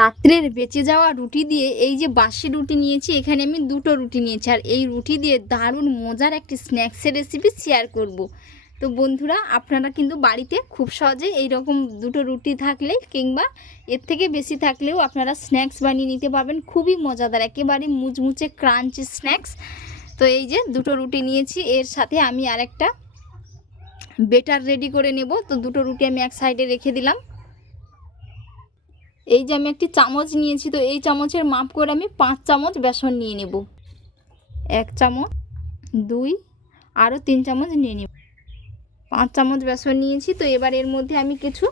রাত্রের বেঁচে যাওয়া রুটি দিয়ে এই যে বাসি রুটি নিয়েছি, এখানে আমি দুটো রুটি নিয়েছি। আর এই রুটি দিয়ে দারুণ মজার একটি স্ন্যাক্সের রেসিপি শেয়ার করব। তো বন্ধুরা, আপনারা কিন্তু বাড়িতে খুব সহজে এই রকম দুটো রুটি থাকলে কিংবা এর থেকে বেশি থাকলেও আপনারা স্ন্যাক্স বানিয়ে নিতে পারবেন। খুবই মজাদার, একেবারে মুচমুচে ক্রাঞ্চি স্ন্যাক্স তো এই যে দুটো রুটি নিয়েছি, এর সাথে আমি আরেকটা বেটার রেডি করে নেব। তো দুটো রুটি আমি এক সাইডে রেখে দিলাম। এই যে আমি একটি চামচ নিয়েছি, তো এই চামচের মাপ করে আমি পাঁচ চামচ বেসন নিয়ে নেব। এক চামচ, দুই, আরও তিন চামচ নিয়ে নেব। পাঁচ চামচ বেসন নিয়েছি, তো এবার এর মধ্যে আমি কিছু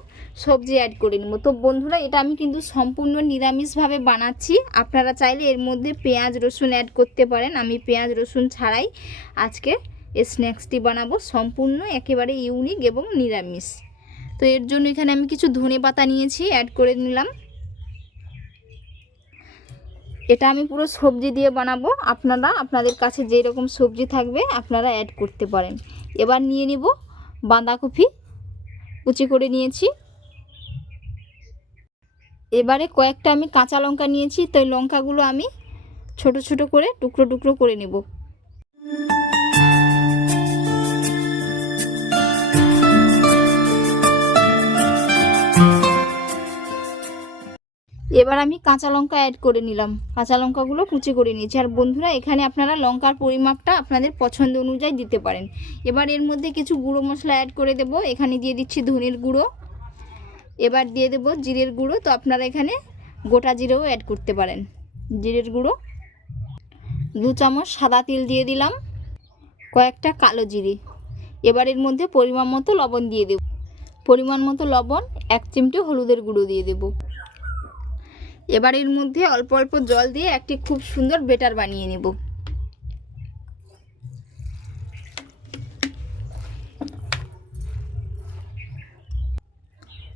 সবজি অ্যাড করে নেব। তো বন্ধুরা, এটা আমি কিন্তু সম্পূর্ণ নিরামিষভাবে বানাচ্ছি। আপনারা চাইলে এর মধ্যে পেঁয়াজ রসুন অ্যাড করতে পারেন। আমি পেঁয়াজ রসুন ছাড়াই আজকে স্ন্যাক্সটি বানাবো। সম্পূর্ণ একেবারে ইউনিক এবং নিরামিষ। তো এর জন্য এখানে আমি কিছু ধনে পাতা নিয়েছি অ্যাড করে নিলাম। এটা আমি পুরো সবজি দিয়ে বানাবো। আপনারা, আপনাদের কাছে যেই রকম সবজি থাকবে, আপনারা অ্যাড করতে পারেন। এবার নিয়ে নিব বাঁধাকপি। কুচি করে নিয়েছি। এবারে কয়েকটা আমি কাঁচা লঙ্কা নিয়েছি, তো লঙ্কাগুলো আমি ছোট ছোট করে টুকরো টুকরো করে নেব। এবার আমি কাঁচা লঙ্কা অ্যাড করে নিলাম। কাঁচা লঙ্কাগুলো কুচি করে নিয়েছি। আর বন্ধুরা, এখানে আপনারা লঙ্কার পরিমাপটা আপনাদের পছন্দ অনুযায়ী দিতে পারেন। এবার এর মধ্যে কিছু গুঁড়ো মশলা অ্যাড করে দেব। এখানে দিয়ে দিচ্ছি ধনের গুঁড়ো। এবার দিয়ে দেব জিরের গুঁড়ো। তো আপনারা এখানে গোটা জিরেও অ্যাড করতে পারেন। জিরের গুঁড়ো, দু চামচ সাদা তিল দিয়ে দিলাম। কয়েকটা কালো জিরে। এবার এর মধ্যে পরিমাণ মতো লবণ দিয়ে দেব। পরিমাণ মতো লবণ, এক চিমটে হলুদের গুঁড়ো দিয়ে দেবো। এবার এর মধ্যে অল্প অল্প জল দিয়ে একটি খুব সুন্দর বেটার বানিয়ে নেব।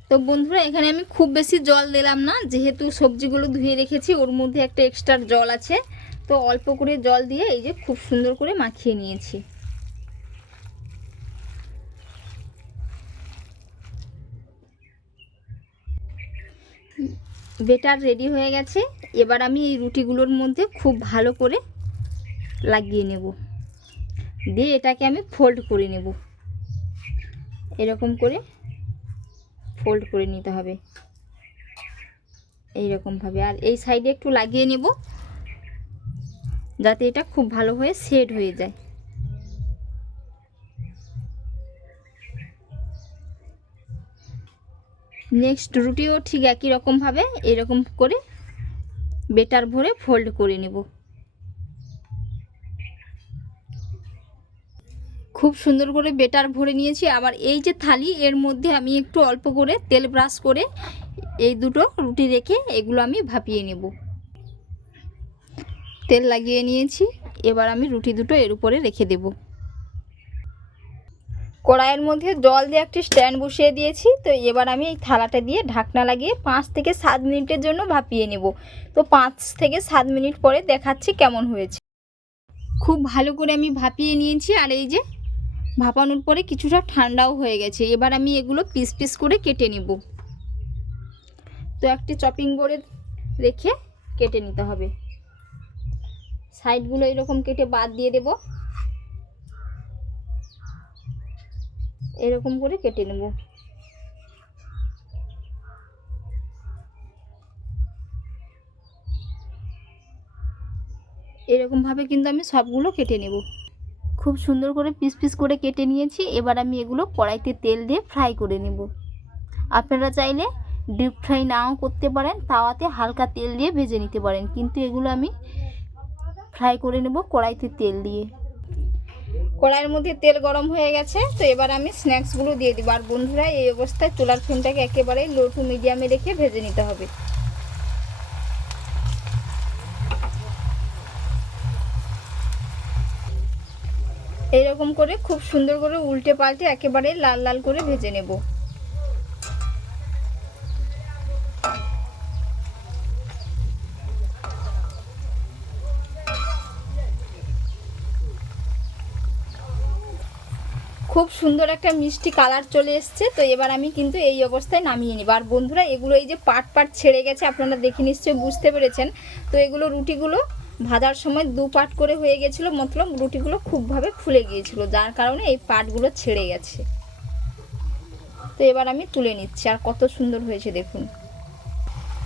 তো বন্ধুরা, এখানে আমি খুব বেশি জল দিলাম না, যেহেতু সবজিগুলো ধুয়ে রেখেছি, ওর মধ্যে একটা এক্সট্রা জল আছে। তো অল্প করে জল দিয়ে এই যে খুব সুন্দর করে মাখিয়ে নিয়েছি। বেটার রেডি হয়ে গেছে। এবার আমি এই রুটিগুলোর মধ্যে খুব ভালো করে লাগিয়ে নেব। দিয়ে এটাকে আমি ফোল্ড করে নেব। এরকম করে ফোল্ড করে নিতে হবে। এইরকমভাবে। আর এই সাইডে একটু লাগিয়ে নেব, যাতে এটা খুব ভালো হয়ে সেট হয়ে যায়। নেক্সট রুটিও ঠিক একই রকমভাবে এরকম করে বেটার ভরে ফোল্ড করে নেব। খুব সুন্দর করে বেটার ভরে নিয়েছি। আবার এই যে থালি, এর মধ্যে আমি একটু অল্প করে তেল ব্রাশ করে এই দুটো রুটি রেখে এগুলো আমি ভাপিয়ে নেব। তেল লাগিয়ে নিয়েছি। এবার আমি রুটি দুটো এর উপরে রেখে দেবো। কড়াইয়ের মধ্যে জল দিয়ে একটি স্ট্যান্ড বসিয়ে দিয়েছি। তো এবার আমি এই থালাটা দিয়ে ঢাকনা লাগিয়ে পাঁচ থেকে সাত মিনিটের জন্য ভাপিয়ে নেব। তো পাঁচ থেকে সাত মিনিট পরে দেখাচ্ছি কেমন হয়েছে। খুব ভালো করে আমি ভাপিয়ে নিয়েছি আর এই যে ভাপানোর পরে কিছুটা ঠান্ডাও হয়ে গেছে। এবার আমি এগুলো পিস পিস করে কেটে নেব। তো একটি চপিং বোর্ডে রেখে কেটে নিতে হবে। সাইডগুলো এরকম কেটে বাদ দিয়ে দেবো। এরকম করে কেটে নেব। এরকমভাবে কিন্তু আমি সবগুলো কেটে নেব। খুব সুন্দর করে পিস পিস করে কেটে নিয়েছি, এবার আমি এগুলো কড়াইতে তেল দিয়ে ফ্রাই করে নেব। আপনারা চাইলে ডিপ ফ্রাই নাও করতে পারেন, তাওয়াতে হালকা তেল দিয়ে ভেজে নিতে পারেন, কিন্তু এগুলো আমি ফ্রাই করে নেব কড়াইতে তেল দিয়ে। কড়াইয়ের মধ্যে তেল গরম হয়ে গেছে, তো এবার আমি স্ন্যাক্সগুলো দিয়ে দিব। আর বন্ধুরা, এই অবস্থায় চুলার ফ্লেমটাকে একেবারে লো টু মিডিয়ামে রেখে ভেজে নিতে হবে। এইরকম করে খুব সুন্দর করে উল্টে পাল্টে একেবারে লাল লাল করে ভেজে নেব। খুব সুন্দর একটা মিষ্টি কালার চলে এসছে, তো এবার আমি কিন্তু এই অবস্থায় নামিয়ে নিব। আর বন্ধুরা, এগুলো এই যে পাট পাট ছেড়ে গেছে, আপনারা দেখে নিশ্চয়ই বুঝতে পেরেছেন। তো এগুলো রুটিগুলো ভাজার সময় দু পাট করে হয়ে গেছিল, মতলব রুটিগুলো খুবভাবে ফুলে গিয়েছিল, যার কারণে এই পাটগুলো ছেড়ে গেছে। তো এবার আমি তুলে নিচ্ছি, আর কত সুন্দর হয়েছে দেখুন।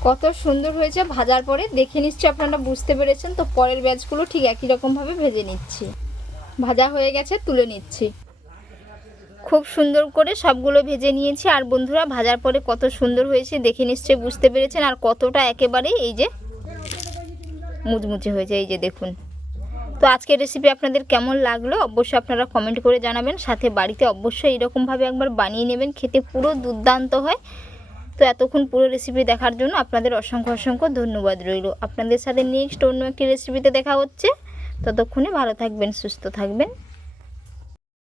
কত সুন্দর হয়েছে ভাজার পরে, দেখে নিশ্চয়ই আপনারা বুঝতে পেরেছেন। তো পরের ব্যাচগুলো ঠিক একই রকমভাবে ভেজে নিচ্ছি। ভাজা হয়ে গেছে, তুলে নিচ্ছি। খুব সুন্দর করে সবগুলো ভেজে নিয়েছি। আর বন্ধুরা, ভাজার পরে কত সুন্দর হয়েছে দেখে নিশ্চয়ই বুঝতে পেরেছেন। আর কতটা একেবারে এই যে মুচমুচে হয়েছে, এই যে দেখুন। তো আজকের রেসিপি আপনাদের কেমন লাগল অবশ্যই আপনারা কমেন্ট করে জানাবেন। সাথে বাড়িতে অবশ্যই এরকমভাবে একবার বানিয়ে নেবেন। খেতে পুরো দুর্দান্ত হয়। তো এতক্ষণ পুরো রেসিপি দেখার জন্য আপনাদের অসংখ্য অসংখ্য ধন্যবাদ রইল। আপনাদের সাথে নেক্সট অন্য একটি রেসিপিতে দেখা হচ্ছে। ততক্ষণে ভালো থাকবেন, সুস্থ থাকবেন।